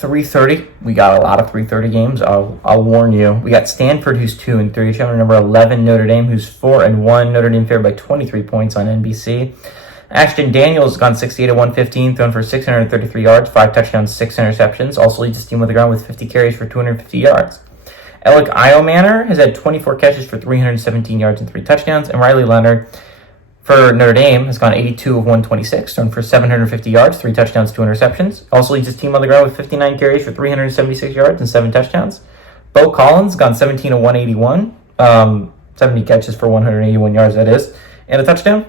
3:30. We got a lot of 3:30 games. I'll warn you. We got Stanford, who's 2-3. Chapter number 11, Notre Dame, who's 4-1. Notre Dame favored by 23 points on NBC. Ashton Daniels gone 68-115, thrown for 633 yards, 5 touchdowns, 6 interceptions. Also leads his team with the ground with 50 carries for 250 yards. Alec Iomanner has had 24 catches for 317 yards and 3 touchdowns. And Riley Leonard for Notre Dame has gone 82-126, thrown for 750 yards, 3 touchdowns, 2 interceptions. Also leads his team on the ground with 59 carries for 376 yards and 7 touchdowns. Bo Collins gone 17-181, 70 catches for 181 yards, that is, and a touchdown.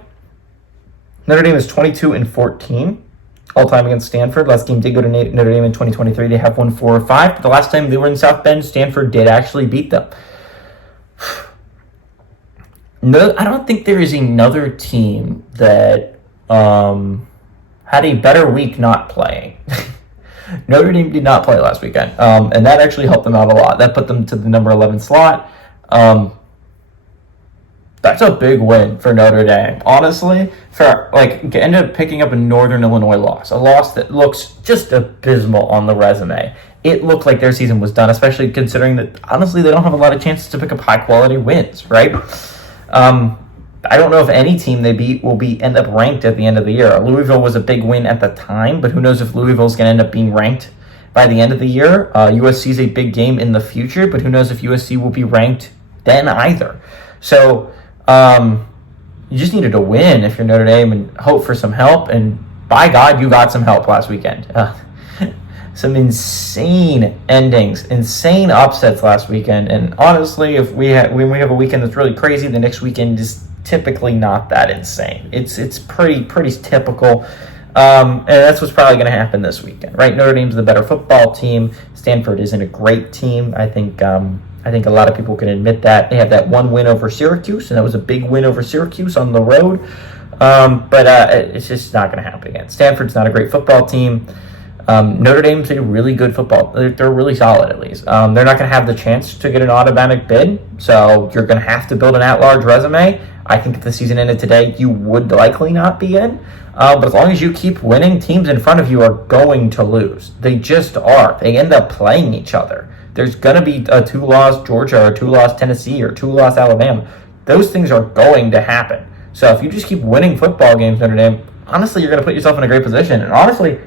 Notre Dame is 22-14 all-time against Stanford. Last game did go to Notre Dame in 2023. They have won 4 or 5. But the last time they were in South Bend, Stanford did actually beat them. No, I don't think there is another team that had a better week not playing. Notre Dame did not play last weekend, and that actually helped them out a lot. That put them to the number 11 slot. That's a big win for Notre Dame, honestly. For end up picking up a Northern Illinois loss, a loss that looks just abysmal on the resume. It looked like their season was done, especially considering that honestly they don't have a lot of chances to pick up high quality wins, right? I don't know if any team they beat will end up ranked at the end of the year. Louisville was a big win at the time, but who knows if Louisville's going to end up being ranked by the end of the year. USC is a big game in the future, but who knows if USC will be ranked then either. So you just needed to win if you're Notre Dame and hope for some help. And by God, you got some help last weekend. Some insane endings, insane upsets last weekend. And honestly, when we have a weekend that's really crazy, the next weekend is typically not that insane. It's pretty typical. And that's what's probably going to happen this weekend, right? Notre Dame's the better football team. Stanford isn't a great team. I think a lot of people can admit that. They have that one win over Syracuse, and that was a big win over Syracuse on the road. But it's just not going to happen again. Stanford's not a great football team. Notre Dame's a really good football. They're really solid, at least. They're not going to have the chance to get an automatic bid, so you're going to have to build an at-large resume. I think if the season ended today, you would likely not be in. But as long as you keep winning, teams in front of you are going to lose. They just are. They end up playing each other. There's going to be a 2-loss Georgia or 2-loss Tennessee or 2-loss Alabama. Those things are going to happen. So if you just keep winning football games, Notre Dame, honestly, you're going to put yourself in a great position. And honestly,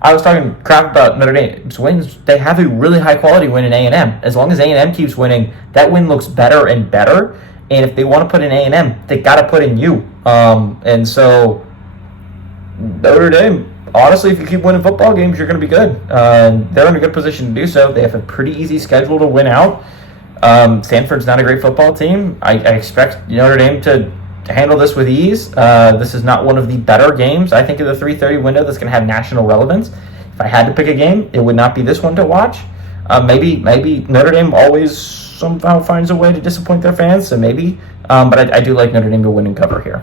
I was talking crap about Notre Dame's wins. They have a really high-quality win in A&M. As long as A&M keeps winning, that win looks better and better. And if they want to put in A&M, they got to put in you. And so Notre Dame, honestly, if you keep winning football games, you're going to be good. They're in a good position to do so. They have a pretty easy schedule to win out. Stanford's not a great football team. I expect Notre Dame to handle this with ease. This is not one of the better games, I think, of the 3:30 window that's going to have national relevance. If I had to pick a game, it would not be this one to watch. Maybe Notre Dame always somehow finds a way to disappoint their fans, so maybe. But I do like Notre Dame to win and cover here.